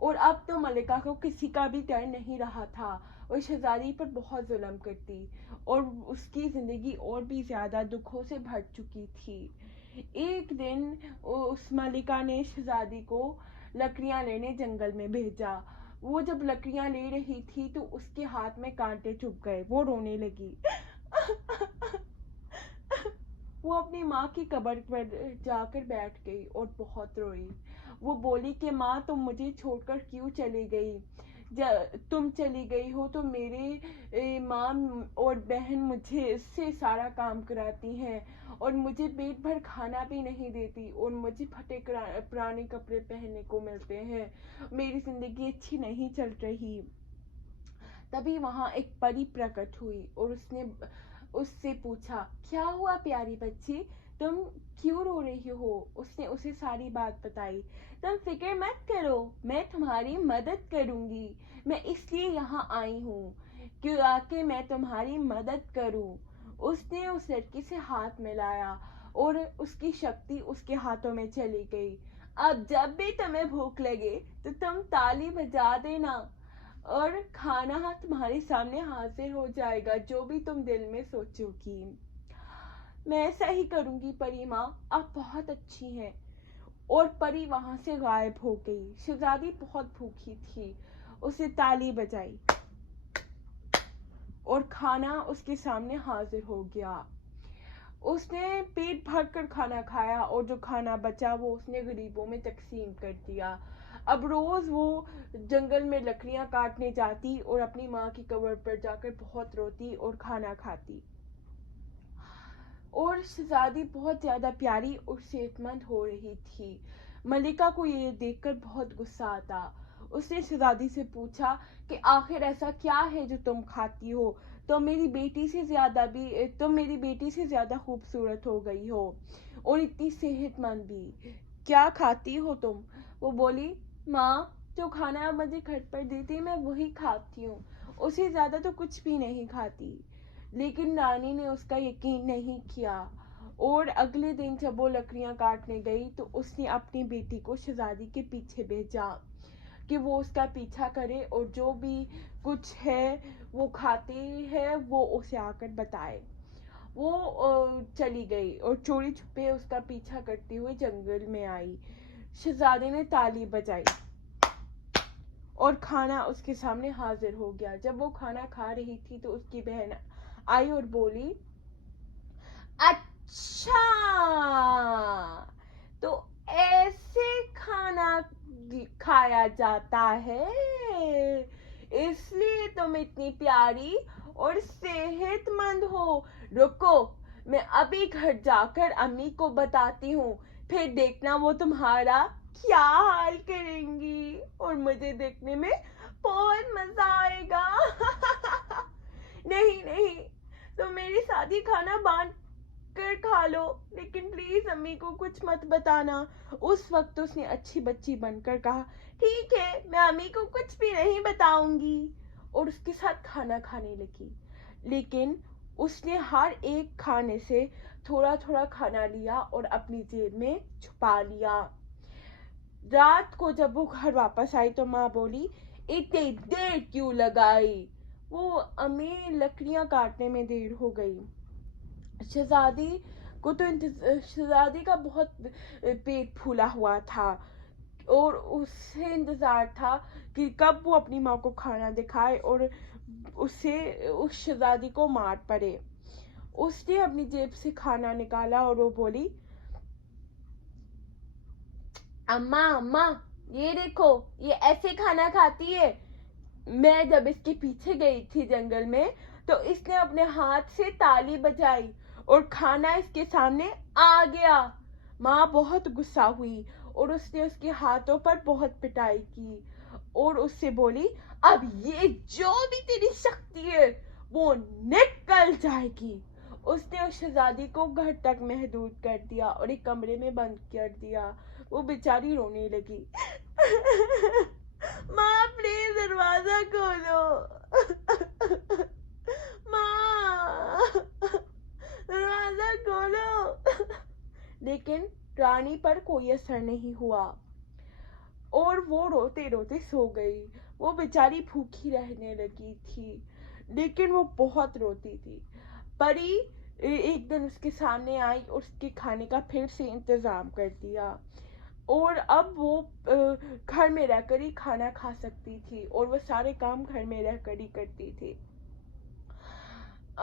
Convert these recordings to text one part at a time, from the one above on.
اور اب تو ملکہ کو کسی کا بھی ڈر نہیں رہا تھا، اور شہزادی پر بہت ظلم کرتی اور اس کی زندگی اور بھی زیادہ دکھوں سے بھر چکی تھی۔ ایک دن اس ملکہ نے شہزادی کو لکڑیاں لینے جنگل میں بھیجا۔ وہ جب لکڑیاں لے رہی تھی تو اس کے ہاتھ میں کانٹے چبھ گئے، وہ رونے لگی۔ وہ اپنی ماں کی قبر پر جا کر بیٹھ گئی اور بہت روئی۔ وہ بولی کہ ماں، تم مجھے چھوڑ کر کیوں چلی گئی؟ تم چلی گئی ہو تو میرے ماں اور بہن مجھے اس سے سارا کام کراتی ہیں اور مجھے پیٹ بھر کھانا بھی نہیں دیتی، اور مجھے پھٹے پرانے کپڑے پہننے کو ملتے ہیں۔ میری زندگی اچھی نہیں چل رہی۔ تبھی وہاں ایک پری پرکٹ ہوئی اور اس نے اس سے پوچھا، کیا ہوا پیاری بچی، تم کیوں رو رہی ہو؟ اس نے اسے ساری بات بتائی۔ تم فکر مت کرو، میں تمہاری مدد کروں گی، میں اس لیے یہاں آئی ہوں کہ میں تمہاری مدد کروں۔ اس نے اس لڑکی سے ہاتھ ملایا اور اس کی شکتی اس کے ہاتھوں میں چلی گئی۔ اب جب بھی تمہیں بھوک لگے تو تم تالی بجا دینا اور کھانا تمہارے سامنے حاضر ہو جائے گا، جو بھی تم دل میں سوچو گی۔ میں ایسا ہی کروں گی پری ماں، آپ بہت اچھی ہیں۔ اور پری وہاں سے غائب ہو گئی۔ شہزادی بہت بھوکی تھی، اسے تالی بجائی اور کھانا اس کے سامنے حاضر ہو گیا۔ اس نے پیٹ بھر کر کھانا کھایا اور جو کھانا بچا وہ اس نے غریبوں میں تقسیم کر دیا۔ اب روز وہ جنگل میں لکڑیاں کاٹنے جاتی اور اپنی ماں کی قبر پر جا کر بہت روتی اور کھانا کھاتی۔ اور شہزادی بہت زیادہ پیاری اور صحت مند ہو رہی تھی۔ ملکہ کو یہ دیکھ کر بہت غصہ آتا۔ اس نے شہزادی سے پوچھا کہ آخر ایسا کیا ہے جو تم کھاتی ہو؟ تم میری بیٹی سے زیادہ خوبصورت ہو گئی ہو اور اتنی صحت مند بھی، کیا کھاتی ہو تم؟ وہ بولی، ماں، جو کھانا مجھے گھر پر دیتی میں وہی کھاتی ہوں، اس سے زیادہ تو کچھ بھی نہیں کھاتی۔ لیکن رانی نے اس کا یقین نہیں کیا، اور اگلے دن جب وہ لکڑیاں کاٹنے گئی تو اس نے اپنی بیٹی کو شہزادی کے پیچھے بھیجا کہ وہ اس کا پیچھا کرے اور جو بھی کچھ ہے وہ کھاتی ہے وہ اسے آ کر بتائے۔ وہ چلی گئی اور چوری چھپے اس کا پیچھا کرتے ہوئے جنگل میں آئی۔ شہزادی نے تالی بجائی اور کھانا اس کے سامنے حاضر ہو گیا۔ جب وہ کھانا کھا رہی تھی تو اس کی بہن آئی اور بولی، اچھا، تو ایسے کھانا کھایا جاتا ہے، اس لیے تم اتنی پیاری اور صحت مند ہو۔ رکو، میں ابھی گھر جا کر امی کو بتاتی ہوں، پھر دیکھنا وہ تمہارا کیا حال کریں گی اور مجھے دیکھنے میں بہت مزہ آئے گا۔ نہیں، تم میرے ساتھ ہی کھانا بانٹ کر کھا لو، لیکن پلیز امی کو کچھ مت بتانا۔ اس وقت اس نے اچھی بچی بن کر کہا، ٹھیک ہے، میں امی کو کچھ بھی نہیں بتاؤں گی، اور اس کے ساتھ کھانا کھانے لگی۔ لیکن اس نے ہر ایک کھانے سے تھوڑا تھوڑا کھانا لیا اور اپنی جیب میں چھپا لیا۔ رات کو جب وہ گھر واپس آئی تو ماں بولی، اتنی دیر کیوں لگائی؟ وہ امی، لکڑیاں کاٹنے میں دیر ہو گئی۔ شہزادی کا بہت پیٹ پھولا ہوا تھا اور اسے انتظار تھا کہ کب وہ اپنی ماں کو کھانا دکھائے اور اس شہزادی کو مار پڑے۔ اس نے اپنی جیب سے کھانا نکالا اور وہ بولی، اماں، یہ دیکھو، یہ ایسے کھانا کھاتی ہے۔ میں جب اس کے پیچھے گئی تھی جنگل میں تو اس نے اپنے ہاتھ سے تالی بجائی اور کھانا اس کے سامنے آ گیا۔ ماں بہت غصہ ہوئی اور اس نے اس کے ہاتھوں پر بہت پٹائی کی اور اس سے بولی، اب یہ جو بھی تیری شکتی ہے وہ نکل جائے گی۔ اس نے اس شہزادی کو گھر تک محدود کر دیا اور ایک کمرے میں بند کر دیا۔ وہ بیچاری رونے لگی، ماں پلیز دروازہ کھولو، ماں دروازہ کھولو۔ لیکن رانی پر کوئی اثر نہیں ہوا۔ اور وہ روتے روتے سو گئی. وہ بیچاری بھوکی رہنے لگی تھی لیکن وہ بہت روتی تھی. پری ایک دن اس کے سامنے آئی اور اس کے کھانے کا پھر سے انتظام کر دیا اور اب وہ گھر میں رہ کر ہی کھانا کھا سکتی تھی اور وہ سارے کام گھر میں رہ کر ہی کرتی تھی.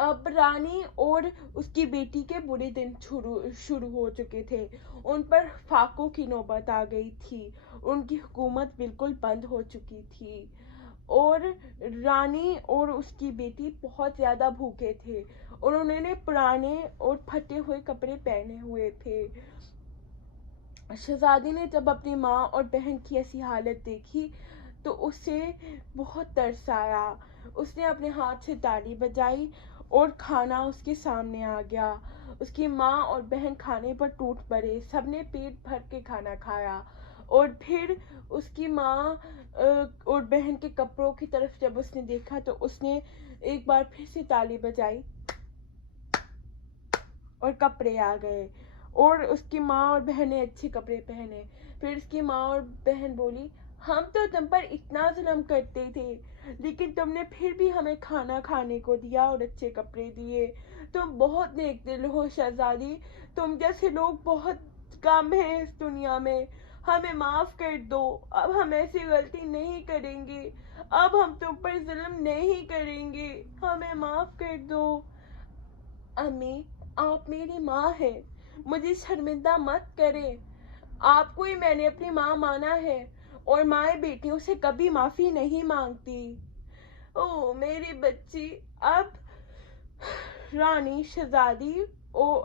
اب رانی اور اس کی بیٹی کے برے دن شروع ہو چکے تھے. ان پر فاقوں کی نوبت آ گئی تھی. ان کی حکومت بالکل بند ہو چکی تھی اور رانی اور اس کی بیٹی بہت زیادہ بھوکے تھے اور انہوں نے پرانے اور پھٹے ہوئے کپڑے پہنے ہوئے تھے. شہزادی نے جب اپنی ماں اور بہن کی ایسی حالت دیکھی تو اسے بہت ترس آیا. اس نے اپنے ہاتھ سے تالی بجائی اور کھانا اس کے سامنے آ گیا. اس کی ماں اور بہن کھانے پر ٹوٹ پڑے. سب نے پیٹ بھر کے کھانا کھایا اور پھر اس کی ماں اور بہن کے کپڑوں کی طرف جب اس نے دیکھا تو اس نے ایک بار پھر سے تالی بجائی اور کپڑے آ گئے اور اس کی ماں اور بہن نے اچھے کپڑے پہنے. پھر اس کی ماں اور بہن بولی ہم تو تم پر اتنا ظلم کرتے تھے لیکن تم نے پھر بھی ہمیں کھانا کھانے کو دیا اور اچھے کپڑے دیے. تم بہت نیک دل ہو شہزادی. تم جیسے لوگ بہت کم ہیں اس دنیا میں. ہمیں معاف کر دو. اب ہم ایسی غلطی نہیں کریں گے. اب ہم تم پر ظلم نہیں کریں گے. ہمیں معاف کر دو. امی آپ میری ماں ہے. مجھے شرمندہ مت کریں. آپ کو ہی میں نے اپنی ماں مانا ہے اور مائیں بیٹیوں سے کبھی معافی نہیں مانگتی. او میری بچی. اب رانی شہزادی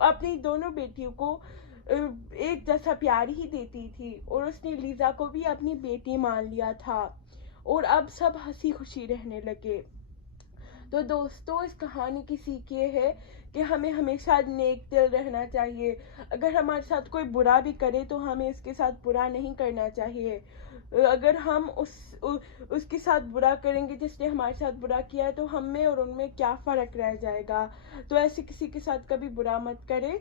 اپنی دونوں بیٹیوں کو ایک جیسا پیار ہی دیتی تھی اور اس نے لیزا کو بھی اپنی بیٹی مان لیا تھا اور اب سب ہنسی خوشی رہنے لگے. تو دوستو اس کہانی کی سیکھ یہ ہے کہ ہمیں ہمیشہ نیک دل رہنا چاہیے. اگر ہمارے ساتھ کوئی برا بھی کرے تو ہمیں اس کے ساتھ برا نہیں کرنا چاہیے. اگر ہم اس کے ساتھ برا کریں گے جس نے ہمارے ساتھ برا کیا ہے تو ہم میں اور ان میں کیا فرق رہ جائے گا. تو ایسے کسی کے ساتھ کبھی برا مت کرے.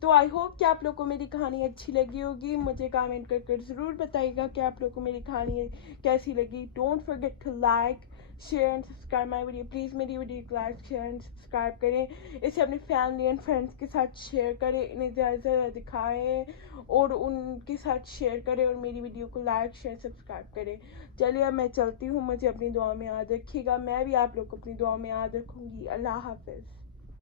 تو آئی ہوپ کہ آپ لوگ کو میری کہانی اچھی لگی ہوگی. مجھے کامنٹ کر ضرور بتائیے گا کہ آپ لوگ کو میری کہانی کیسی لگی. Don't forget to like share and subscribe my video. Please میری ویڈیو کو لائک شیئر اینڈ سبسکرائب کریں. اسے اپنے فیملی اینڈ فرینڈس کے ساتھ شیئر کریں. انہیں زیادہ سے زیادہ دکھائیں اور ان کے ساتھ شیئر کریں اور میری ویڈیو کو لائک شیئر سبسکرائب کریں. چلیے اب میں چلتی ہوں. مجھے اپنی دعا میں یاد رکھیے گا. میں بھی آپ لوگ کو اپنی دعا میں یاد رکھوں گی. اللہ حافظ.